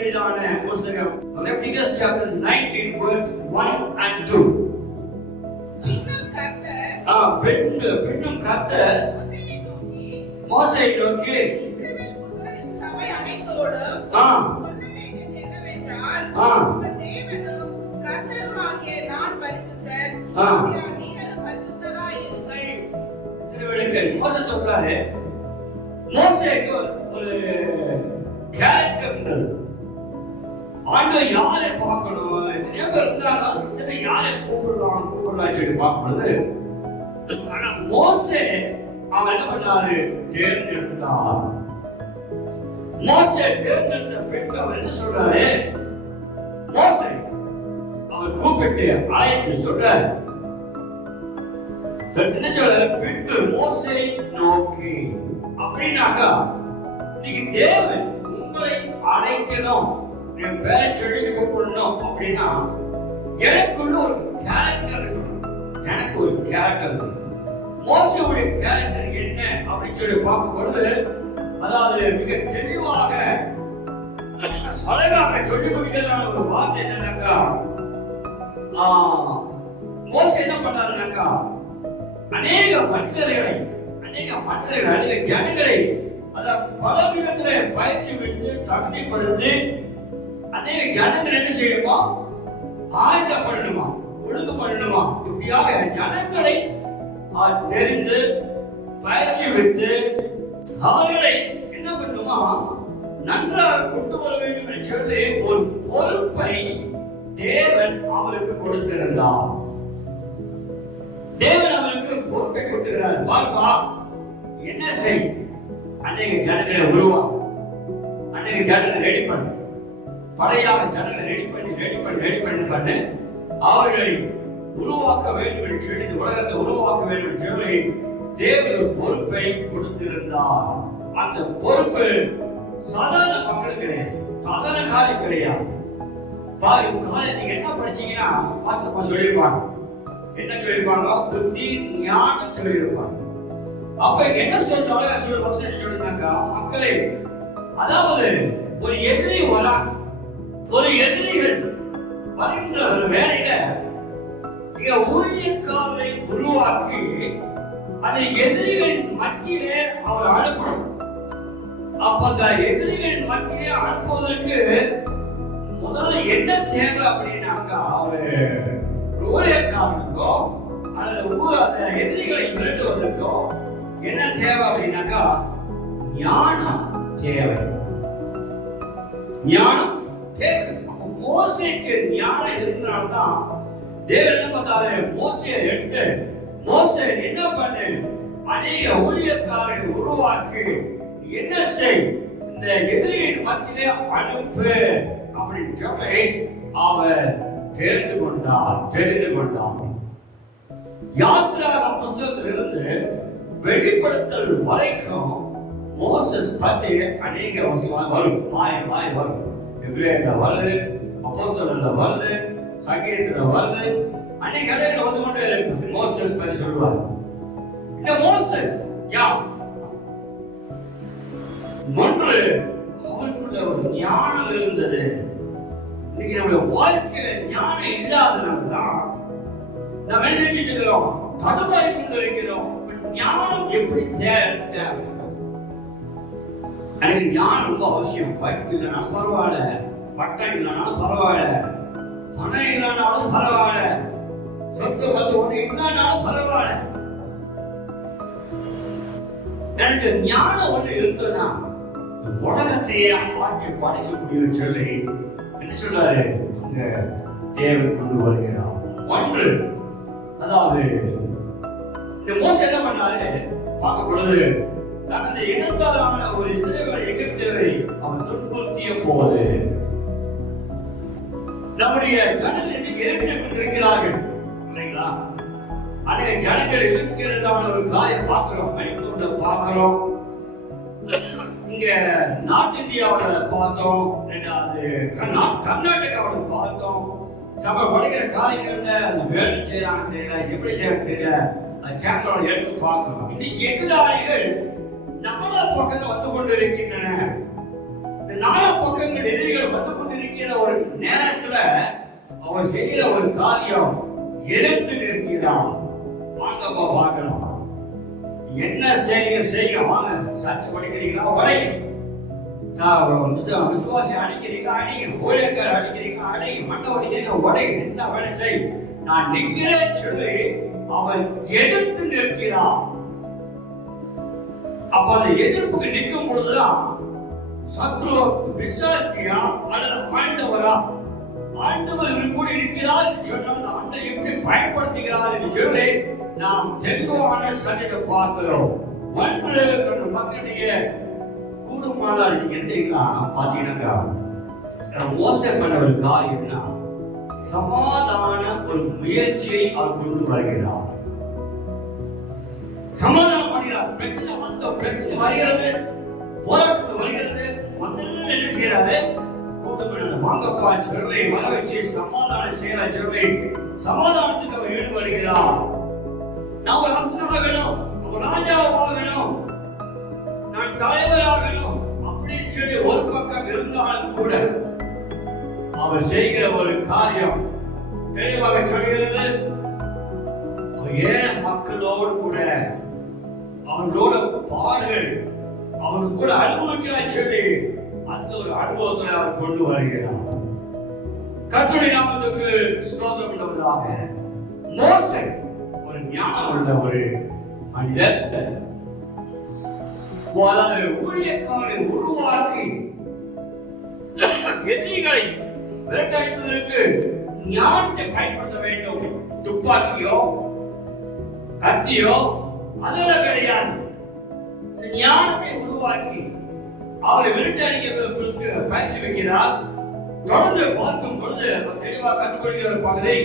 வேண்டியதான புத்தகம் Leviticus chapter 19 verse 1 and 2. பின்னும் கர்த்தர் மோசேயை நோக்கி இஸ்ரவேல் புத்திரரின் சபை அனைத்தோடும் சொல்ல வேண்டியது என்னவென்றால், உங்கள் தேவனும் கர்த்தருமாகிய நான் பரிசுத்தர், ஆகையால் நீங்களும் பரிசுத்தராய் இருங்கள். இஸ்ரவேலுக்கு மோசே சொல்றாரு. மோசேக்கு ஒரு கேரக்டர் இருந்தது. ஆண்டவர் யாரை பார்க்கணும், எத்தனையோ பேர் இருந்தாலும் யாரை கூப்பிடலாம் சொல்லி பார்க்கறது. ஆனா மோசே அவன் என்ன பண்ணாரு, தேர்ந்தெடுத்தார். மோசே தேர்ந்தெடுத்த பெண் அவர் என்ன சொல்றாரு, மோசே அவன் கூப்பிட்டு ஆயத்து சொல்றாரு. என்ன சொல்றாரு, பின்பு மோசே நோக்கி அப்படின்னாக்கா, நீங்க தேவன் உங்களை அழைக்கணும், என் பேரை சொல்லி கூப்பிடணும் அப்படின்னா எனக்குள்ள ஒரு கேரக்டர் இருக்கணும். எனக்கு ஒரு கேரக்டர் இருக்கணும். மோசேவுடைய கேரக்டர் என்ன அப்படின்னு சொல்லி பார்க்கும் பொழுது, அதாவது மிக தெளிவாக அழகாக சொல்லிக் கொடுக்கிறதான ஒரு வார்த்தை என்னன்னாக்கா, மோசே என்ன பண்ணாருனாக்கா, அநேக மனிதர்களை அநேக ஜனங்களை பல விதத்திலே பயிற்சி விட்டு தகுதிப்படுத்தி அநேக ஜனங்கள் என்ன செய்யணுமா, ஆயத்தப்படணுமா, ஒழுங்கு பண்ணணுமா, இப்படியாக ஜனங்களை தெரிந்து பயிற்சி விட்டு அவர்களை என்ன பண்ணுமா, நன்றாக கொண்டு வர வேண்டும் என்று சொல்லி ஒரு பொறுப்பை தேவன் அவருக்கு கொடுத்திருந்தார். தேவன் அவருக்கு பொறுப்பை கொடுக்கிறார். பார்ப்பா, என்ன செய், அநேக ஜனங்களை உருவாக்கு, அநேக ஜனங்களை ரெடி பண்ணு, பழையாக ஜனங்களை ரெடி பண்ணு அவர்களை உருவாக்க வேண்டும் என்று சொல்லி, உலகத்தை உருவாக்க வேண்டும் என்று சொல்லி தேவன் ஒரு பொறுப்பை கொடுத்திருந்தார். அந்த பொறுப்பு சாதாரண மக்களுக்கு கிடையாது, சாதாரண காரியம் கிடையாது. பாருங்க, காரியம் நீங்க என்ன படிச்சீங்கன்னா பாஸ்டர்மா சொல்லியிருப்பாங்க, என்ன சொல்லியிருப்பாங்க, புத்தி ஞானம் சொல்லியிருப்பாங்க. அப்ப என்ன சொல்றாங்க, சொல்லுனாக்கா, மக்களை, அதாவது ஒரு எதிரி வராங்க, ஒரு எதிரிகள் வருகின்ற ஒரு வேலையில மிக ஊழியக்காரரை உருவாக்கி அந்த எதிரிகளின் மத்தியிலே அவர் அனுப்பணும். அப்ப அந்த எதிரிகளின் மத்தியிலே அனுப்புவதற்கு முதல்ல என்ன தேவை அப்படின்னாக்கா, ஒரு ஊழியக்காரனுக்கோ அல்லது அந்த எதிரிகளை விரட்டுவதற்கோ என்ன தேவை அப்படின்னாக்கா, ஞானம் தேவை. ஞானம் தேவை. மோசேக்கு ஞானம் இருந்தனால்தான் தேவன் என்ன பார்த்தாரு, மோசேயை எடுத்து, மோசே என்ன பண்ணு, அநேக ஊழியக்காரர்களை உருவாக்கி என்ன செய், இந்த எதிரியின் மத்தியிலே அனுப்பு அப்படின்னு சொல்லி அவர் தெரிந்து கொண்டார். யாத்திராகம புத்தகத்திலிருந்து வெளிப்படுத்தல் வரைக்கும் மோசஸ் பற்றி அநேக வரும், மாய் வரும். எபிரேயர்ல வருது, அப்போஸ்தலர்ல வருது, சங்கீதத்துல வருது, அநேக இடத்துல வந்து கொண்டே இருக்கு. மோசஸ் பற்றி சொல்லுவார். இந்த மோசஸ் யார்? ஒன்று, அவருக்குள்ள ஒரு ஞானம் இருந்தது. இன்னைக்கு நம்முடைய வாழ்க்கையில ஞானம் இல்லாதனால்தான் நம்ம என்ன செஞ்சுட்டு இருக்கிறோம், தடுமாறி கொண்டு இருக்கிறோம். ஞானம் எப்படி தேவை? எனக்கு ஞானம் ரொம்ப அவசியம். படிப்பு இல்லைனாலும் பரவாயில்ல, பட்டம் இல்லைனாலும் பரவாயில்ல, பணம் இல்லைனாலும் பரவாயில்ல, சொத்து பத்து ஒண்ணு இல்லைனாலும் பரவாயில்ல, எனக்கு ஞானம் ஒண்ணு இருந்ததுன்னா உலகத்தையே மாற்றி படைக்க முடியும் சொல்லி என்ன சொல்றாரு, அங்க தேவன் கொண்டு வருகிறார். ஒன்று, அதாவது இந்த மோசே என்ன பண்ணாரு பார்க்க பொழுது, தனது இனத்தாலான ஒரு இஸ்ரவேல் எகிப்தியரை அவன் துன்புறுத்திய போது, நம்முடைய ஜனங்கள் இன்னைக்கு எதிர்த்துக் கொண்டிருக்கிறார்கள் இல்லைங்களா? அநேக ஜனங்கள் இருக்கிறதான ஒரு காரியம் பார்க்கிறோம், மணிப்பூர்ல பார்க்கிறோம், இங்க நார்த் இந்தியாவோட பார்த்தோம், ரெண்டாவது கர்நாடகாவோட பார்த்தோம். சபை படிக்கிற காரியங்கள்ல வேலை செய்யறாங்க தெரியல, எப்படி செய்யறாங்க தெரியல, கேமராவை எடுத்து பார்க்கிறோம். இன்னைக்கு எதிராளிகள் நாலா பக்கங்கள் வந்து கொண்டு இருக்கின்றன. இந்த நாலா பக்கங்கள் எதிரிகள் வந்து நிற்கிற ஒரு நேரத்துல அவர் செய்கிற ஒரு காரியம் எதிர்த்து நிற்கிறார். வாங்கப்பா பார்க்கலாம். என்ன செய்யும் வாங்க. சர்ச்சை படிக்கிறீங்களா வரையும், விசுவாசி அடிக்கிறீங்க அடிங்க, ஊழியக்கார அடிக்கிறீங்க அடிங்க, மண்டை அடிக்கிறீங்க உடையும், என்ன வேலை செய், நான் நிற்கிறேன் சொல்லி அவன் எதிர்த்து நிற்கிறான். அப்ப அந்த எதிர்ப்புக்கு நிற்கும் பொழுதுதான் சத்ரு விசுவாசியா அல்லது ஆண்டவரா, ஆண்டவர் கூட இருக்கிறார் சொன்னால் ஆண்டவர் எப்படி பயன்படுத்துகிறார் என்று சொல்லி நாம் தெளிவான சட்டத்தை பார்க்கிறோம். வன்புலகத்தோட மக்களுடைய கூடுமானால் என்னன்னா பாத்தீங்கன்னா மோசே பண்ண ஒரு காரியம்னா சமாதான ஒரு முயற்சியை அவர் கொண்டு வருகிறார். சமாதானம் பண்ணுகிறார். பிரச்சனை வந்த பிரச்சனை வருகிறது, போராட்டம் வருகிறது, முதல்ல என்ன செய்யறாரு, கூடுமான வாங்கப்பா சொல்லி வர வச்சு சமாதானம் செய்யற சொல்லி சமாதானத்துக்கு அவர் ஈடுபடுகிறார். நான் ஒரு அரசனாகணும், ஒரு ராஜாவாகணும், நான் தலைவராகணும் அப்படின்னு சொல்லி ஒரு பக்கம் இருந்தாலும் கூட அவர் செய்கிற ஒரு காரியம் தெளிவாக சொல்கிறது. ஏழை மக்களோடு கூட அவர்களோட பாடுகள் அவர்கள் கூட அனுபவிக்கலாம் சொல்லி அந்த ஒரு அனுபவத்தை அவர் கொண்டு வருகிறார். கர்த்தருடைய நாமத்துக்கு ஸ்தோத்திரம் உண்டாவதாக. மோசே ஒரு ஞானம் உள்ள ஒரு மனிதர், ஊழியக்காரரை உருவாக்கி எதிரிகளை விரட்டடிப்பதற்கு ஞானத்தை பயன்படுத்த வேண்டும். துப்பாக்கியோ கத்தியோ அதெல்லாம் கிடையாது. ஞானத்தை உருவாக்கி அவரை விரட்டடிக்க பயிற்சி வைக்கிறார். தொடர்ந்து பார்க்கும் பொழுது அவர் தெளிவாக கற்றுக்கொள்கிற பகுதி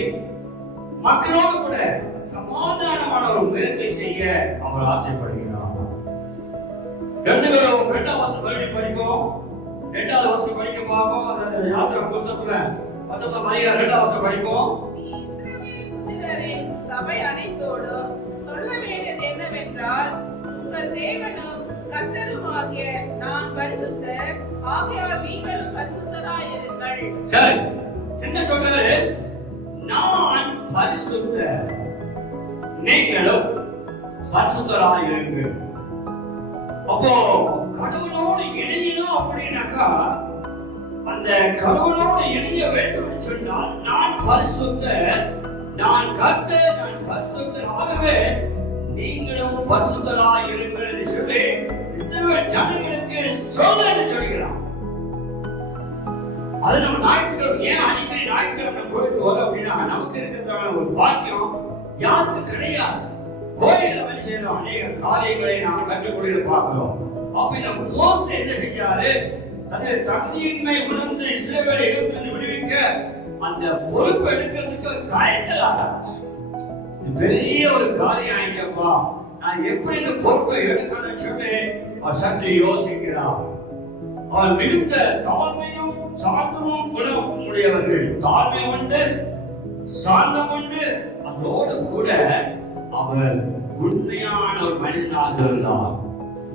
மக்களோடு கூட சமாதானமான ஒரு முயற்சி செய்ய அவர் ஆசைப்படுகிறார். 2 வசனம் படிப்போம், 2வது வசனம் படிக்க பார்ப்போம். அந்த யாத்திரை புத்தகத்துல 19 வசனம் படிப்போம். இஸ்ரவேல் புத்திரரின் சபை அனைத்தோடும் சொல்ல வேண்டியது என்னவென்றால், உங்கள் தேவனும் கர்த்தருமாகிய நான் பரிசுத்தர், ஆகையால் நீங்களும் பரிசுத்தராயிருங்கள். சரி, என்ன சொல்றாரு? நான் பரிசுத்தர், நீங்களும் பரிசுத்தராயிருங்கள். அப்போ கடவுளோடு இணையணும் அப்படின்னாக்கா, அந்த கடவுளோடு இணைய வேண்டும் சொன்னால் நான் பரிசுத்தர், நான் கர்த்தர், நான் பரிசுத்தர், ஆகவே நீங்களும் பரிசுத்தராயிருங்கள் என்று சொல்லி இஸ்ரவேல் ஜனங்களுக்கு சொல்ல சொல்கிறார். அது நம்ம ஞாயிற்றுக்கிழமை ஏன் அடிக்கடி ஞாயிற்றுக்கிழமை கோயிலுக்கு வரும் அப்படின்னா, நமக்கு இருக்கிறதான ஒரு பாக்கியம் யாருக்கு கிடையாது. கோயில்ல வந்து செய்யறோம் அநேக காரியங்களை நாம் கற்றுக்கொள்ள பார்க்கிறோம். அப்படின்னா மோசே என்ன செஞ்சாரு? தன்னுடைய தகுதியின்மை உணர்ந்து இஸ்ரவேலை எகிப்திலிருந்து விடுவிக்க அந்த பொறுப்பு எடுக்கிறதுக்கு தயங்கலாக பெரிய ஒரு காரியம் ஆயிடுச்சப்பா, நான் எப்படி இந்த பொறுப்பை எடுக்கணும்னு சொல்லி அவர் சற்று யோசிக்கிறார். அவர் மிகுந்த தாழ்மையும் சாந்தமும் குணம் உடையவர்கள். தாழ்மை உண்டு, சாந்தம் உண்டு, அதோடு கூட அவர் உண்மையான ஒரு மனிதனாக இருந்தார்.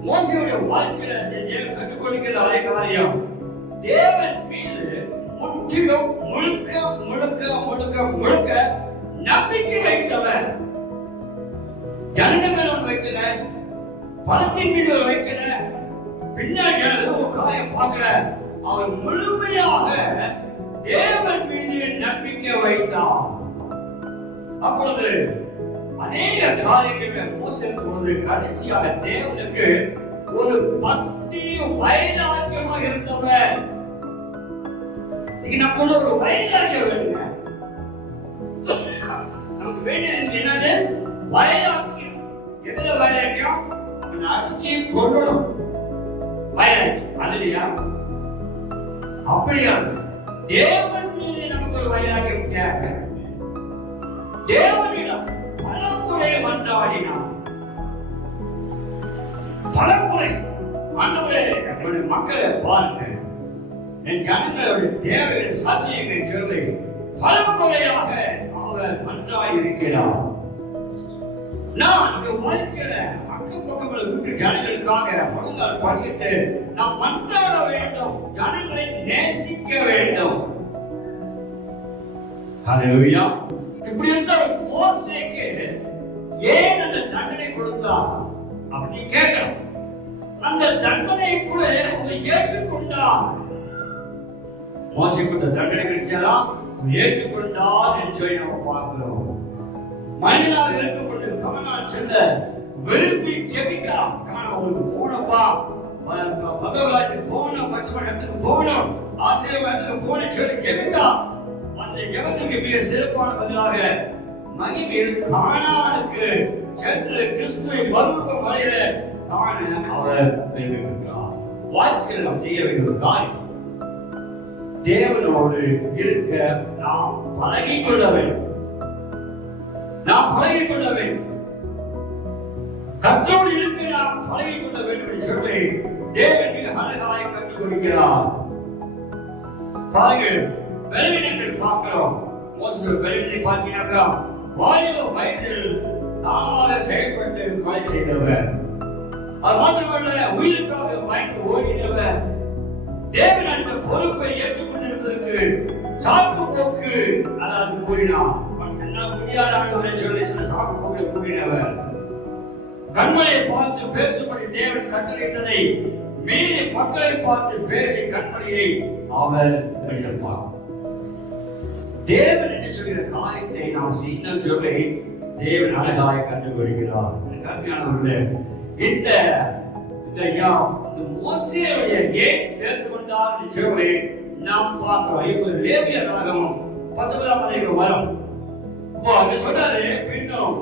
மோசேயுடைய வாழ்க்கையில தேவன் கற்றுக்கொள்கிற அதே காரியம், தேவன் மீது முற்றிலும் முழுக்க முழுக்க முழுக்க முழுக்க நம்பிக்கை வைத்தவர். ஜனங்கள் மேல வைக்கல, பணத்தின் மீது வைக்கல, பின்னாடி ஒரு காரியம் பார்க்கல, அவர் முழுமையாக தேவன் மீது நம்பிக்கை வைத்தார். அப்பொழுது அநேக காரியங்கள் மோசே பொழுது கடைசியாக தேவனுக்கு ஒரு பக்தி வைராக்கியமா இருந்தவர். நமக்குள்ள ஒரு வைராக்கியம் வேணுங்க. நமக்கு வேண்டியது என்னது? வைராக்கியம். எதுல வைராக்கியம்? அடிச்சு கொள்ளணும் வைராக்கியம், அதுலயா? அப்படியா? தேவன் மீது நமக்கு ஒரு வைராக்கியம் தேவை. தேவனிடம் பலமுறை மன்றாடினார். பலமுறை ஆண்டவரே, என்னுடைய மக்களை பாருங்க, என் ஜனங்களுடைய தேவைகளை சாத்தியங்கள் சொல்லி பலமுறையாக அவர் மன்றாடி இருக்கிறார். நான் இந்த வாழ்க்கையில அக்கம் பக்கம் விட்டு ஜனங்களுக்காக முதல் நாள் பண்ணிட்டு நாம் மன்றாட வேண்டும், ஜனங்களை நேசிக்க வேண்டும். ஹalleluya. இப்படி இருந்த மோசேக்கு ஏன் அந்த தண்டனை கொடுத்தார் அப்படி கேட்கணும். அந்த தண்டனை கூட அவங்க ஏற்றுக்கொண்டார். மோசேக்கு தண்டனை கிடைச்சதா ஏற்றுக்கொண்டார் என்று சொல்லி நம்ம பார்க்கிறோம். மனிதனாக இருக்கக்கூடிய கானான் செல்ல விரும்பி ஜெபித்தார். கானானுக்கு போனப்பா, பகவானுக்கு போகணும், பசுமடத்துக்கு போகணும், ஆசீர்வாதத்துக்கு போகணும் சொல்லி ஜெபித்தார். அந்த ஜெபத்துக்கு மிக சிறப்பான பதிலாக மகிமையில் கானானுக்கு சென்று கிறிஸ்துவின் மறுரூபம் அடைகிற காண அவர் தெரிவிக்கின்றார். வாழ்க்கையில் நாம் செய்ய வேண்டிய ஒரு காரியம், தேவனோடு இருக்க நாம் பழகிக் கொள்ள வேண்டும். நாம் பழகிக் கொள்ள வேண்டும். கர்த்தரோடு இருக்க நாம் பழகிக் கொள்ள வேண்டும் என்று சொல்லி தேவன் மிக அழகாய் கற்றுக் கொடுக்கிறார். பாருங்கள், பலவீனங்கள் பார்க்கிறோம். மோசே பலவீனத்தை பார்த்தீங்கன்னாக்கா வாலிப வயதில் தாமாக செயல்பட்டு கொலை செய்தவர். அது மாத்திரமல்ல, உயிருக்காக பயந்து ஓடினவர். தேவன் அந்த பொறுப்பை ஏற்றுக்கொண்டிருப்பதற்கு சாக்கு போக்கு அதாவது கூறினார். முடியாத ஆண்டவரை சொல்லி சில சாக்கு போக்கு கூறினவர். கண்மலை பார்த்து பேசும்படி தேவன் கட்டளையிட்டதை மீறி மக்களை பார்த்து பேசி கண்மலையை அவர் வெளியிட்டார். தேவன் என்ன சொல்கிற காரியத்தை நாம் செய்யணும் சொல்லி தேவன் அழகாய் கண்டுகொள்கிறார். கருமையானவர்களே, இந்த மோசேயுடைய ஏன் தேர்ந்து கொண்டார் என்று சொல்லி நாம் பார்க்கிறோம். இப்போ லேவியர் ஆகமம் 19ஆம் அதிகாரம் வரும். இப்போ அங்க சொன்னாரு, பின்னும்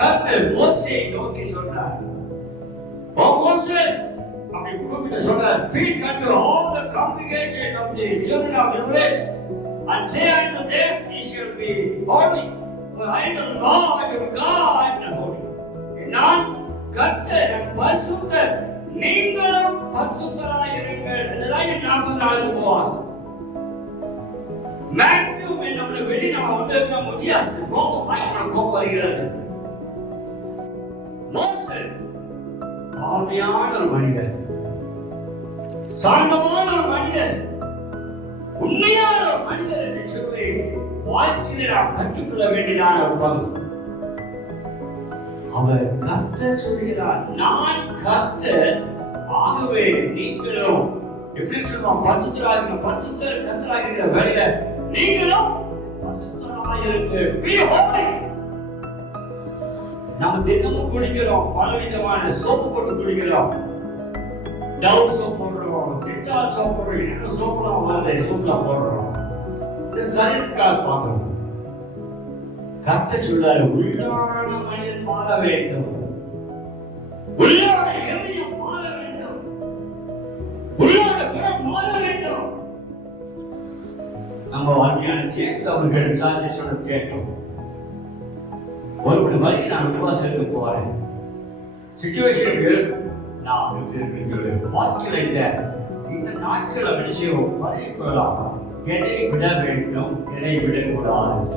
கர்த்தர் மோசேயை நோக்கி சொன்னார், ஓ மோசேஸ் அப்படி கூப்பிட்டு சொன்னார், speak unto all the congregation of the children of Israel and say unto them, ye shall be holy, for I am the Lord your God and holy. நான் கர்த்தர் பரிசுத்தர், நீங்களும் பரிசுத்தராய் இருங்கள். இதெல்லாம் என் 40 போவார். மேக்ஸிமம் நம்மளை வெளியே நம்ம வந்து இருக்க முடியாது. கோபம் பயங்கர கோபம் வருகிறது. மோசேஸ் தாழ்மையான ஒரு மனிதர், சாந்தமான ஒரு மனிதர், உண்மையான ஒரு மனிதர் என்று சொல்லி வாழ்க்கையில் நாம் கற்றுக்கொள்ள வேண்டியதான ஒரு பகுதி. அவர் கர்த்தர் சொல்கிறார், நான் கர்த்தர், ஆகவே நீங்களும் எப்படி சொல்லுவோம், பரிசுத்தராக பரிசுத்தர் கர்த்தராக இருக்கிற வேலையில நீங்களும் பரிசுத்தராக இருங்க. Be holy. நம்ம தினமும் குடிக்கிறோம், பலவிதமான சோப்பு போட்டு குடிக்கிறோம். டவ் சோப் போடுறோம், சிட்டால் சோப் போடுறோம், என்ன சோப்புலாம் வருது, சோப்புலாம் போடுறோம். இந்த சரீரத்துக்காக பார்க்கிறோம். கர்த்தர் சொல்றாரு, உள்ளான மனிதன் மாற வேண்டும், உள்ளான இதயம் மாற வேண்டும், உள்ளான குணம் மாற வேண்டும். நம்ம அருமையான ஜேம்ஸ் அவர்கள் சாட்சி சொல்ல கேட்டோம். ஒரு வரை நான் உபவாசத்துக்கு போறேன், சிச்சுவேஷன் இருக்கு, நான் வாழ்க்கையில இந்த நாட்களை நிச்சயம் பழைய கொள்ளலாம். எதை விட வேண்டும், எதை விடக்கூடாது.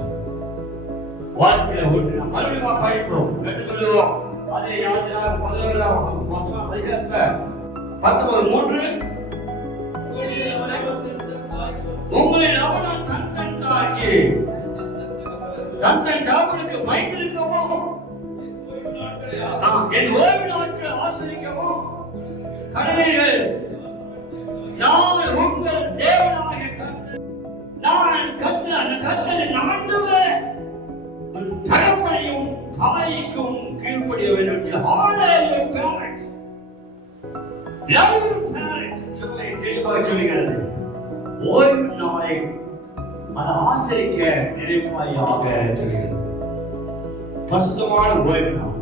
வாழ்க்கையில ஒன்று நம்ம மறுபடியும் படிப்போம், எடுத்துக்கொள்வோம். அதே 19:3 உங்களை அவனால் கண்டென்றாக்கி தந்தன் தாவனுக்கு பயந்திருக்கவும் என் ஓய்வு நாட்களை ஆசிரிக்கவும் கடமைகள். நான் உங்கள் தேவனாகிய கர்த்தர், நான் கர்த்தர், அந்த கர்த்தரின் ஆண்டவர். உன் தகப்பனையும் தாய்க்கும் கீழ்ப்படிய வேண்டும். Honor your parents, love your parents சொல்லி தெளிவாக சொல்கிறது. ஓய்வு நாளை அதை ஆசிரிக்க நினைப்பாயாக சொல்கிறது. பரிசுத்தமான ஓய்வு நாள்,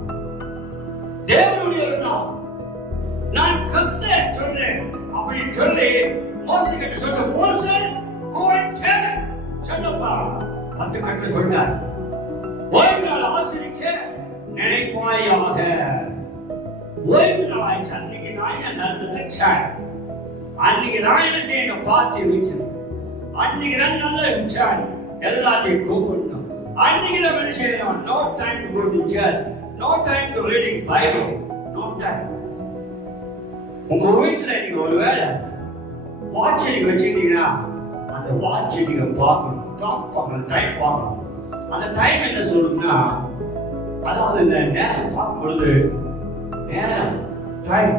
தேவனுடைய நாள். நான் கர்த்தர் சொல்றேன் அப்படின்னு சொல்லி மோசே கிட்ட சொல்ற, மோசே go and tell சொல்லப்பா 10 கட்டளை சொன்னார். ஓய்வு நாள் ஆசிரிக்க நினைப்பாயாக. ஓய்வு நாள் அன்னைக்கு நான் அன்னைக்கு நான் என்ன செய்யணும், பார்த்து வைக்கணும். அன்னைக்கு நான் நல்ல விசாரி எல்லாத்தையும் கூப்பிடணும். அன்னைக்கு நம்ம என்ன செய்யணும், no time to go to church, no time to reading Bible, no time. உங்க வீட்டுல நீங்க ஒருவேளை வாட்ச் நீங்க வச்சிருந்தீங்கன்னா அந்த வாட்ச் நீங்க பார்க்கணும். கிளாக் பார்க்கணும், டைம் பார்க்கணும். அந்த டைம் என்ன சொல்லுதுன்னா, அதாவது இந்த நேரம் பார்க்கும் பொழுது நேரம் டைம்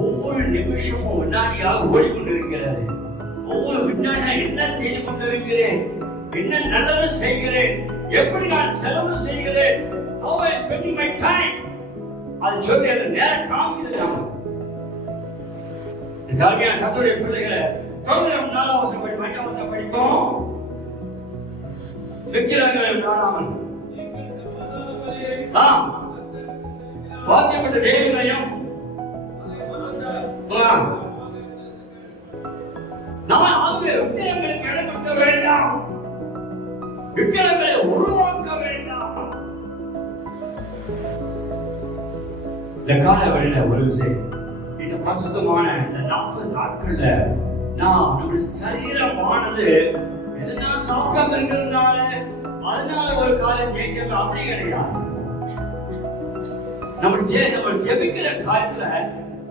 ஒவ்வொரு நிமிஷமும் வினாடியாக ஓடிக்கொண்டிருக்கிறது. ஒவ்வொரு வினாடியும் என்ன செய்து கொண்டிருக்கிறேன், என்ன நல்லது செய்கிறேன், எப்படி நான் செலவு செய்கிறேன், how I spending my time, அது சொல்லி அந்த நேரம் காமிக்குது நமக்கு. தாழ்மையான கர்த்தருடைய பிள்ளைகளை தொடர்ந்து 4ஆம் வசனம் 5ஆம் வசனம் படிப்போம். விக்கிரகங்களை நாடாமல் வாக்கியப்பட்ட தேவனையும் நான் ஆகவே விக்கிரகங்களுக்கு இடம் கொடுக்க வேண்டாம், விக்கிரகங்களை உருவாக்க வேண்டாம். இந்த கால வழியில ஒரு விஷயம், இந்த பரிசுத்தமான இந்த 40 நாட்கள்ல நான் நம்முடைய சரீரமானது எதுனா சாப்பிடாம இருக்கிறதுனால அதனால ஒரு காலம் ஜெயிச்சோம் அப்படி கிடையாது. நம்ம ஜெபிக்கிற காலத்துல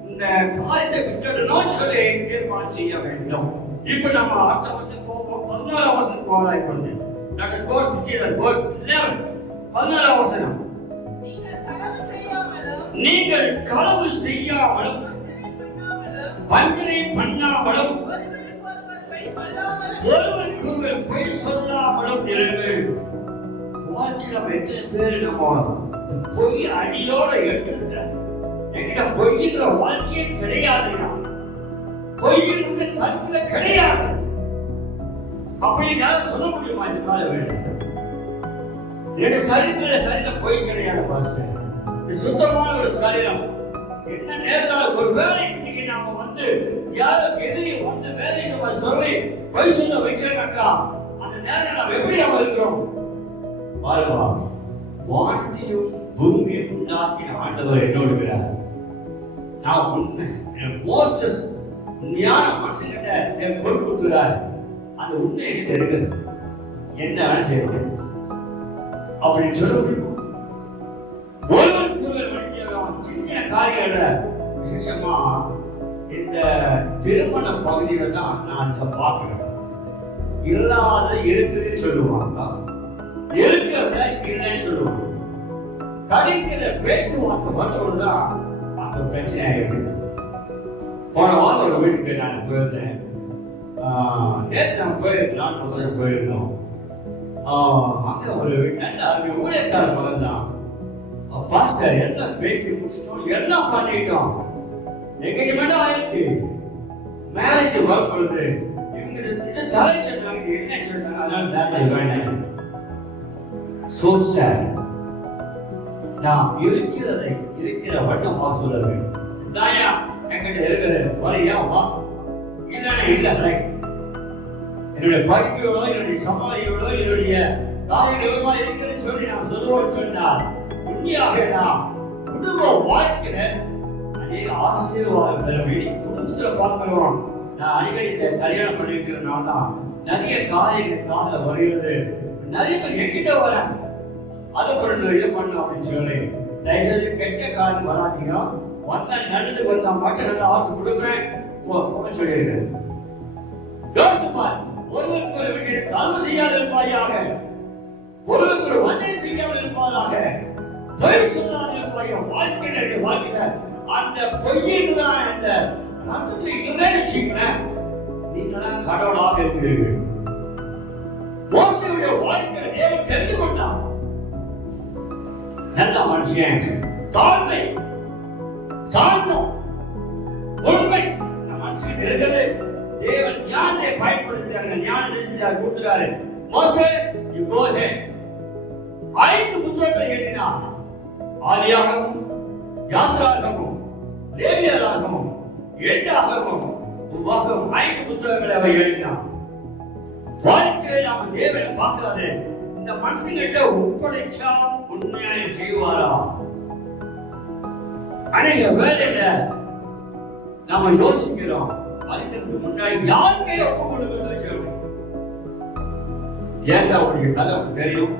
இந்த காரியத்தை விட்டுடணும் சொல்லி தீர்மானம் செய்ய வேண்டும். இப்ப நம்ம 8ஆம் வசனம் போவோம், 14ஆம் வசனம் போகலாம். இப்பொழுது Let us go to verse 11. 14ஆம் வசனம், நீங்கள் களவு செய்யாமலும் வஞ்சனை பண்ணாமலும் ஒருவருக்கொருவர் பொய் சொல்லாமலும் இருங்கள். வாழ்க்கையில நம்ம எத்தனை பேரு நம்ம பொய் அடியோட எடுத்துக்கிறோம். என்கிட்ட பொய்ன்ற வாழ்க்கையே கிடையாதுயா, பொய்ன்ற சத்துல கிடையாது அப்படின்னு யாரும் சொல்ல முடியுமா? இந்த கால வேண்டாம். என்னுடைய சரீரத்துல பொய் கிடையாது பாருங்க. சுத்தமான ஒரு சரீரம். என்ன நேரத்தால் ஒரு வேலை இன்னைக்கு நாம வந்து யாருக்கு எதிரி வந்து வேலை நம்ம சொல்லி பொய் சொல்ல வச்சிருக்காக்கா, அந்த நேரம் நாம் எப்படி நம்ம இருக்கிறோம் பாருங்க. வானத்தையும் பூமியையும் உண்டாக்கின ஆண்டவர் என்னோடு இருக்கிறார். நான் உண்மை மோஸ்ட் ஞான மனுஷன்கிட்ட பொறுப்பு கொடுக்கிறார். அந்த உண்மை கிட்ட இருக்குது. என்ன வேலை செய்யணும் அப்படின்னு சொல்ல முடியும். ஒருவருக்கு சின்ன காரியங்கள விசேஷமா இந்த திருமண பகுதியில தான் நான் பார்க்கிறேன். இல்லாத இருக்குதுன்னு சொல்லுவாங்க, இருக்கிறத இல்லைன்னு சொல்லுவாங்க. கடைசியில பேச்சுவார்த்தை மட்டும்தான் அந்த பிரச்சனை ஆயிடுது. போன வாரம் ஒரு வீட்டுக்கு நான் போயிருந்தேன். நேற்று நான் போயிருந்தோம். அங்க ஒரு நல்ல ஊழியக்கார மகன் தான். பாஸ்டர் எல்லாம் பேசி முடிச்சிட்டோம், எல்லாம் பண்ணிட்டோம், எங்கேயுமே ஆயிடுச்சு. மேரேஜ் வரப்பொழுது இவங்க தலை சொன்னாங்க, என்ன சொன்னாங்க, அதனால மேரேஜ் வேண்டாம். So sad. நாம் இருக்கிற வண்ணமா சொல்ல வேண்டும். தாயா என்கிட்ட இருக்கிற வரையா வா, இல்லைன்னா இல்லை. ரைட், என்னுடைய படிப்போட என்னுடைய சமாளியோட என்னுடைய காரியங்களோட இருக்கிறேன்னு சொல்லி நாம் சொல்லுவோம் சொன்னால் உண்மையாக நாம் குடும்ப வாழ்க்கையில அநேக ஆசீர்வாதம் பெற வேண்டிய குடும்பத்துல பார்க்கிறோம். நான் அடிக்கடி இந்த கல்யாணம் பண்ணிருக்கிறதுனால தான் நிறைய காரியங்கள் காதல வருகிறது. நிறைய பேர் எங்கிட்ட வரேன், அதை பண்ணு இதை பண்ணு அப்படின்னு சொல்லி தயவுசெய்து கெட்ட காரியம் வராதீங்க. வந்தா நல்லது வந்தா மட்டும் நல்ல ஆசை கொடுப்பேன் போக சொல்லியிருக்கிறேன். யோசித்து பார், ஒருவருக்கு ஒரு விஷயம் களவு செய்யாத இருப்பாயாக, ஒருவருக்கு ஒரு வஞ்சனை செய்யாமல் இருப்பாதாக, பொய் சொல்லாத இருப்பாய. வாழ்க்கையில அந்த பொய்யின்றான அந்த ரத்தத்தில் இல்லைன்னு வச்சுக்கிறேன், நீங்களாம் கடவுளாக இருக்கிறீர்கள். மோசேயுடைய வாழ்க்கையில தேவன் தெரிந்து கொண்டார். நல்ல மனுஷன், தாழ்மை, சாந்தம், உண்மை மனுஷன் இருக்கிறது. தேவன் ஞானத்தை பயன்படுத்தினாங்க, ஞானத்தை கொடுத்துட்டாரு. மோசே you go ahead. 5 புத்தகங்களை எழுதினார். ஆதியாகமம், யாத்ராகமம், லேவியராகமம், எண்ணாகமம், உபாகமம் 5 புத்தகங்களை அவர் எழுதினார். வாழ்க்கையை நாம தேவனை பார்க்கிறாரு. இந்த மனுஷங்கிட்ட ஒப்படைச்சா உண்மையாக செய்வாரா? அநேக வேலையில நாம யோசிக்கிறோம், அதுக்கு முன்னாடி யார் கையில ஒப்பு கொடுக்கணும்னு சொல்லி. ஏசாவுடைய கதை அவனுக்கு தெரியும்,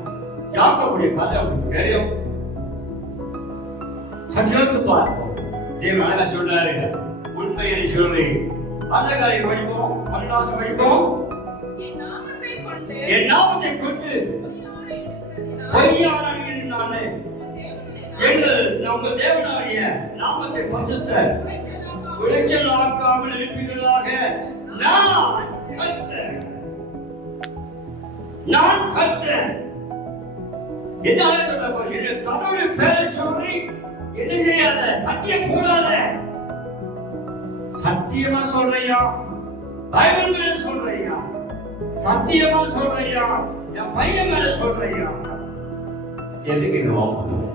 யாக்கோபுடைய கதை அவனுக்கு தெரியும். சத்தியோசித்து பார்ப்போம். தேவன் அழகா சொல்றாரு, உண்மையை சொல்லி அந்த காரியம் படிப்போம், பரிகாசம் படிப்போம். என் நாமத்தை கொண்டு என் நாமத்தை கொண்டு பொய்யான எண்ணினாலே உங்கள் தேவனாகிய நாமத்தை பரிசுத்த விளைச்சலாக்காமல் இருப்பீர்களாக. நான் கர்த்தர். நான் கர்த்தர். என்ன சொல்ற? கடவுளை பேரை சொல்லி என்ன செய்யாத, சத்தியம் போடாத. சத்தியமா சொல்றையா? பைபிள் மேல சொல்றையா? சத்தியமா சொல்றையா? என் பையன் மேல சொல்றையா? எதுக்கு இது வாங்கணும்?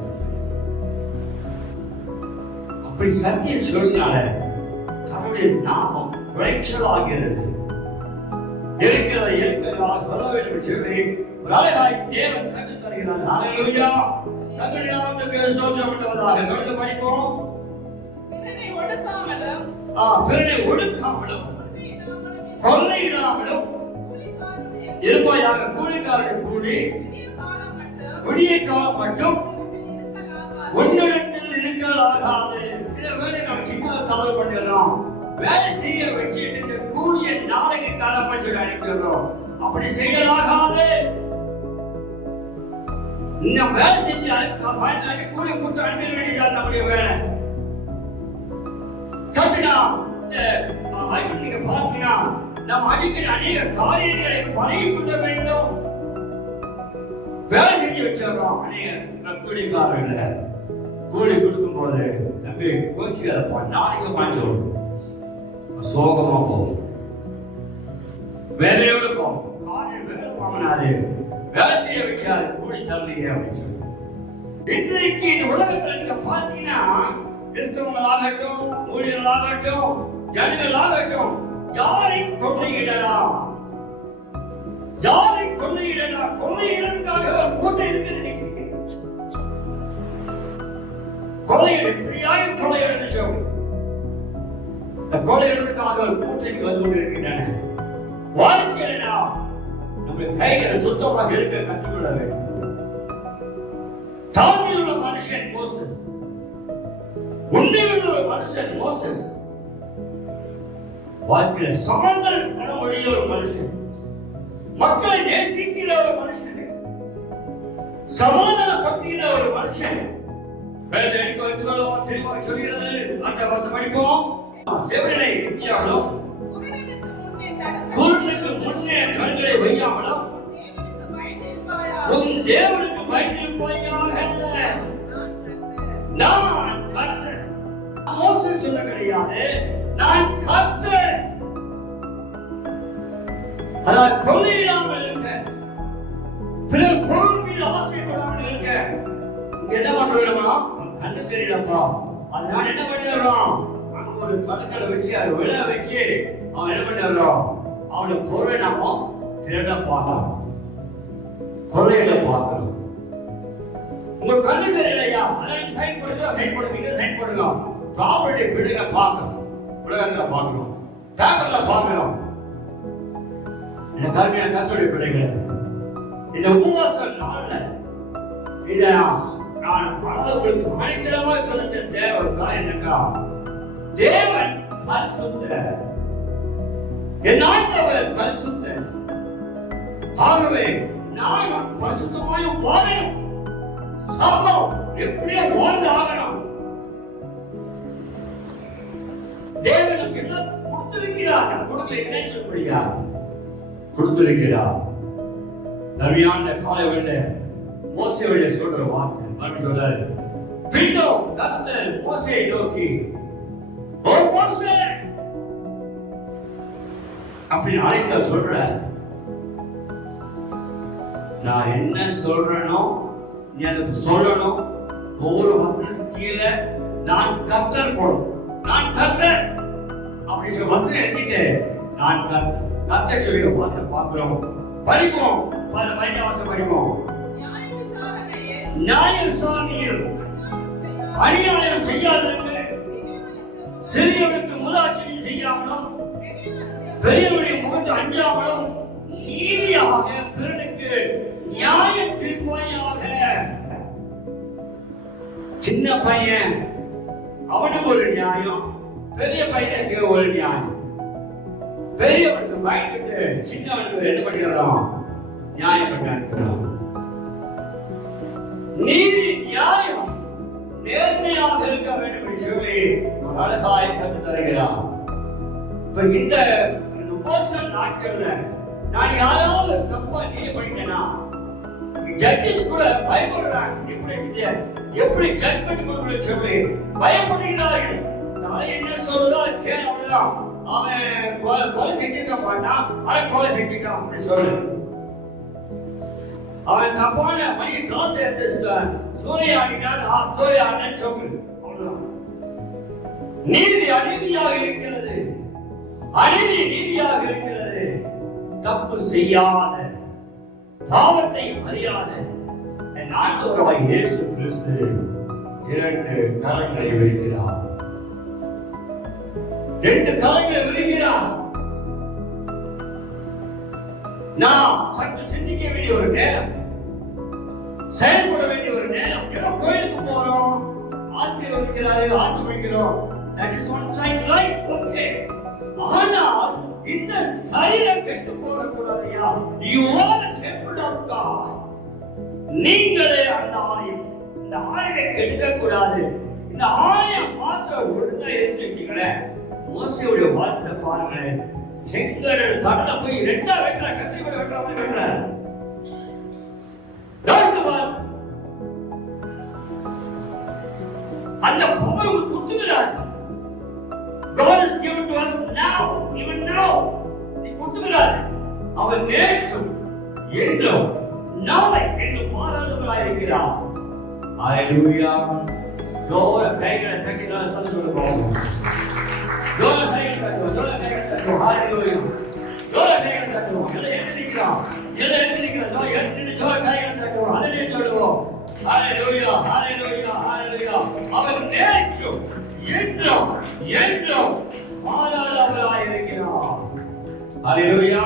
அப்படி சத்தியம் சொல்லினால கடவுளுடைய நாமம் விளைச்சலாகிறது. இருக்கிறதாக சொல்ல வேண்டும் சொல்லி ராஜாய் தேவன் கற்று தருகிறார். ஹல்லேலூயா. தங்களுடைய நாமத்துக்கு ஸ்தோத்திரம் உண்டாவதாக. தொடர்ந்து படிப்போம். பிறனை ஒடுக்காமலும் கொள்ளையிடாமலும் இருப்பாயாக. கூலிக்காரனுடைய கூலி விடிய காலம் மட்டும் உன்னிடத்தில் இருக்கலாகாது. சில வேலை நம்ம சின்ன தவறு பண்ணிடுறோம். வேலை செய்ய வச்சுட்டு இந்த கூலிய நாளைக்கு தரப்ப சொல்லி அனுப்பிடுறோம். அப்படி செய்யலாகாது. இன்னும் வேலை செஞ்சாலும் சாயங்காலம் கூலி கொடுத்து அனுப்ப வேண்டியதான் நம்முடைய வேலை. நீங்க பாத்தீங்கன்னா நம்ம அடிக்கடி அநேக காரியங்களை பழகி கொள்ள வேண்டும். வேலை செஞ்சு வச்சிடறோம். அநேக கூலிக்காரர்கள கூலி கொடுக்கும் போது தம்பி கோச்சிக்காதப்பா, நாளைக்கு பாஞ்சோம் சோகமா போகும், வேலையோடு போகும். காரியம் வேலை வாங்கினாரு, வேலை செய்ய வச்சாரு, கூலி தரலையே அப்படின்னு சொல்லி. இன்றைக்கு இந்த உலகத்துல நீங்க பாத்தீங்கன்னா கிறிஸ்தவங்களாகட்டும், ஊழியர்களாகட்டும், ஜனங்களாகட்டும், யாரை கொள்ளையிடலாம், யாரை கொள்ளையிடலாம். கொள்ளையிடலுக்காக ஒரு கூட்டம் இருக்குது. கொள்ளையிட இப்படியாக கொள்ளையிட சொல்லி கொள்ளையிடலுக்காக ஒரு கூட்டணி வந்து கொண்டு இருக்கின்றன. வாழ்க்கையில நாம் நம்முடைய கைகளை சுத்தமாக இருக்க கற்றுக்கொள்ள வேண்டும். தாழ்மையுள்ள மனுஷன் மோசஸ், உண்மையுள்ள ஒரு மனுஷன் மோசஸ். வாழ்க்கையில சமந்தல் மனமொழிய ஒரு மனுஷன், மக்களை நேசிக்கிற ஒரு மனுஷன், சமாதான பக்தியில ஒரு மனுஷன். தெளிவாக சொல்கிறது. அந்த வசனம் படிப்போம். செவிடனை நித்தியாமலும் குருடனுக்கு முன்னே கண்களை வையாமலும் உன் தேவனுக்கு பயந்திருப்பாயாக. நான் கர்த்தர். மோசேஸ் சொல்ல கிடையாது, நான் கர்த்தர். அதாவது கொள்ளையிடாமல் இருக்க, பிறர் பொருள் மீது ஆசைப்படாமல் இருக்க. என்ன பண்றோமா? கண்ணு தெரியலப்பா, அதனால என்ன பண்ணிடுறோம்? அங்க ஒரு தடுக்கலை வச்சு அதை விழ வச்சு அவன் என்ன பண்ணிடுறோம்? அவனை பொருளை நாம திருட பார்க்கலாம், கொள்ளையிட பார்க்கலாம். உங்க கண்ணு தெரியலையா? அதான் சைன் பண்ணுங்க, சைன் பண்ணுங்க, சைன் பண்ணுங்க. ப்ராப்பர்ட்டி பில்டிங்க பார்க்கணும், உலகத்துல பார்க்கணும், பேப்பர்ல பார்க்கணும். இந்த கல்வியான கத்தோடைய பிள்ளைகளை இந்த உபவாச நாள்ல இதை நான் உங்களுக்கு மனிதமாக சொல்லிட்ட தேவன் என்னக்கா? தேவன் பரிசுத்தர், என் ஆண்டவர் பரிசுத்தர். ஆகவே நான் பரிசுத்தமாய் வாழணும். சம்பவம் எப்படியோ வாழ்ந்து ஆகணும். தேவன் நமக்கு என்ன கொடுத்திருக்கிறார்? கொடுக்கல என்னன்னு சொல்லியா? கொடுத்திருக்கிறார். நவியான காலைவெள்ள மோசேவுடைய சொல்ற வார்த்தை மறுபடியும் சொல்றாரு. பின்னும் கர்த்தர் மோசேயை நோக்கி, ஓ மோசே அப்படின்னு அழைத்த சொல்ற, நான் என்ன சொல்றேனோ நீ எனக்கு சொல்லணும். ஒவ்வொரு வசனம் கீழே நான் கர்த்தர் போடும். நான் கர்த்தர் அப்படின்னு வசனம் எழுதிட்டு நான் கர்த்தர் சொல்லிட வார்த்தை பார்க்கிறோம். படிப்போம், 15 வசனம் படிப்போம். நியாய விசாரணையில் அநியாயம் செய்யாதவர்கள், சிறியவனுக்கு முதாட்சி செய்யாமலும் பெரியவனுடைய முகத்தை அஞ்சாமலும் நீதியாக பிறனுக்கு நியாயம் தீர்ப்பாயாக. சின்ன பையன் அவனுக்கு ஒரு நியாயம், பெரிய பையனுக்கு ஒரு நியாயம். பெரியவனுக்கு பயந்துட்டு சின்னவனுக்கு என்ன பண்ணிடுறோம்? நியாயப்பட்டிருக்கிறான். நீதி நியாயம் நேர்மையாக இருக்க வேண்டும் என்று சொல்லி ஒரு அழகாய் கற்றுத் தருகிறான். இப்ப இந்த உபவாச நாட்கள்ல நான் யாராவது தப்பா நீதி பண்ணிட்டேனா, ஜட்ஜஸ் கூட பயப்படுறாங்க. எப்படி ஜட்மெண்ட் கொடுக்க சொல்லி பயப்படுகிறார்கள். என்ன சொல்றதோ அவ்வளவுதான். அவன் கொலை செஞ்சிருக்க மாட்டான், அவன் கொலை செஞ்சுட்டான் அப்படி சொல்லு. அவன் தப்பான மணி காசு எடுத்து சூறையாடினான், சூறையாடினு சொல்லு. அவ்வளவுதான். நீதி அநீதியாக இருக்கிறது, அநீதி நீதியாக இருக்கிறது. தப்பு செய்யாத, பாவத்தை அறியாத என் ஆண்டவராய் இயேசு கிறிஸ்து 2 கரங்களை விரிக்கிறார். 2 கரங்களை விரிக்கிறார். நாம் சற்று சிந்திக்க வேண்டிய ஒரு நேரம், செயல்பட வேண்டிய ஒரு நேரம். ஏதோ கோயிலுக்கு போறோம், ஆசீர்வதிக்கிறாரு, ஆசீர்வதிக்கிறோம். That is one side right, okay. ஆனால் இந்த சரீரம் கெட்டு போகக்கூடாதையா? You are the temple of God. நீங்களே அந்த ஆலயம். இந்த ஆலயத்தை கெடுக்க கூடாது. இந்த ஆலயம் மாத்திரம் ஒழுங்கா இருந்துச்சுங்களேன். மோசேயுடைய வாழ்க்கையை பாருங்களேன். செங்கடல் கடலை போய் 2ஆ வெட்டுற, கத்திரி போய் வெட்டுற மாதிரி வெட்டுற. அந்த power குத்துகிறார். God is given to us now, even now. நீ குத்துகிறார். அவன் நேற்றும் என்றும் நாளை என்றும் மாறாதவராய் இருக்கிறார். ஹalleluya. ஜோர கைகளை தட்டினால் தந்து சொல்லுவோம். ஜோர கைகளை தட்டுவோம், ஜோர கைகளை தட்டுவோம். ஹalleluya. ஜோர கைகளை தட்டுவோம். எல்லாம் எழுந்திருக்கிறோம், எல்லாம் எழுந்திருக்கிறோம். ஜோர கைகளை தட்டுவோம், ஹalleluya சொல்லுவோம். ஹalleluya, ஹalleluya, ஹalleluya. அவன் நேற்றும் என்றும் என்றும் மாறாதவராய் இருக்கிறார். ஹalleluya.